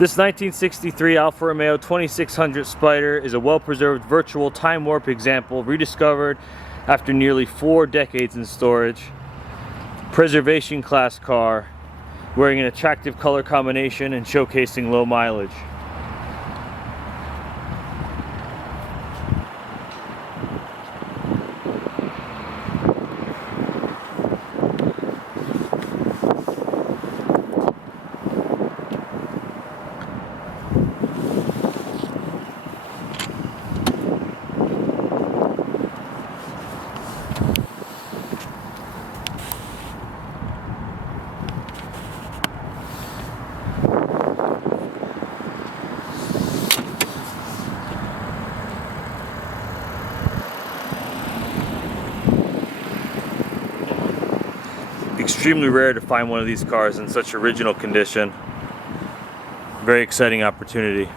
This 1963 Alfa Romeo 2600 Spider is a well-preserved virtual time warp example rediscovered after nearly 4 decades in storage. Preservation class car, wearing an attractive color combination and showcasing low mileage. Extremely rare to find one of these cars in such original condition. Very exciting opportunity.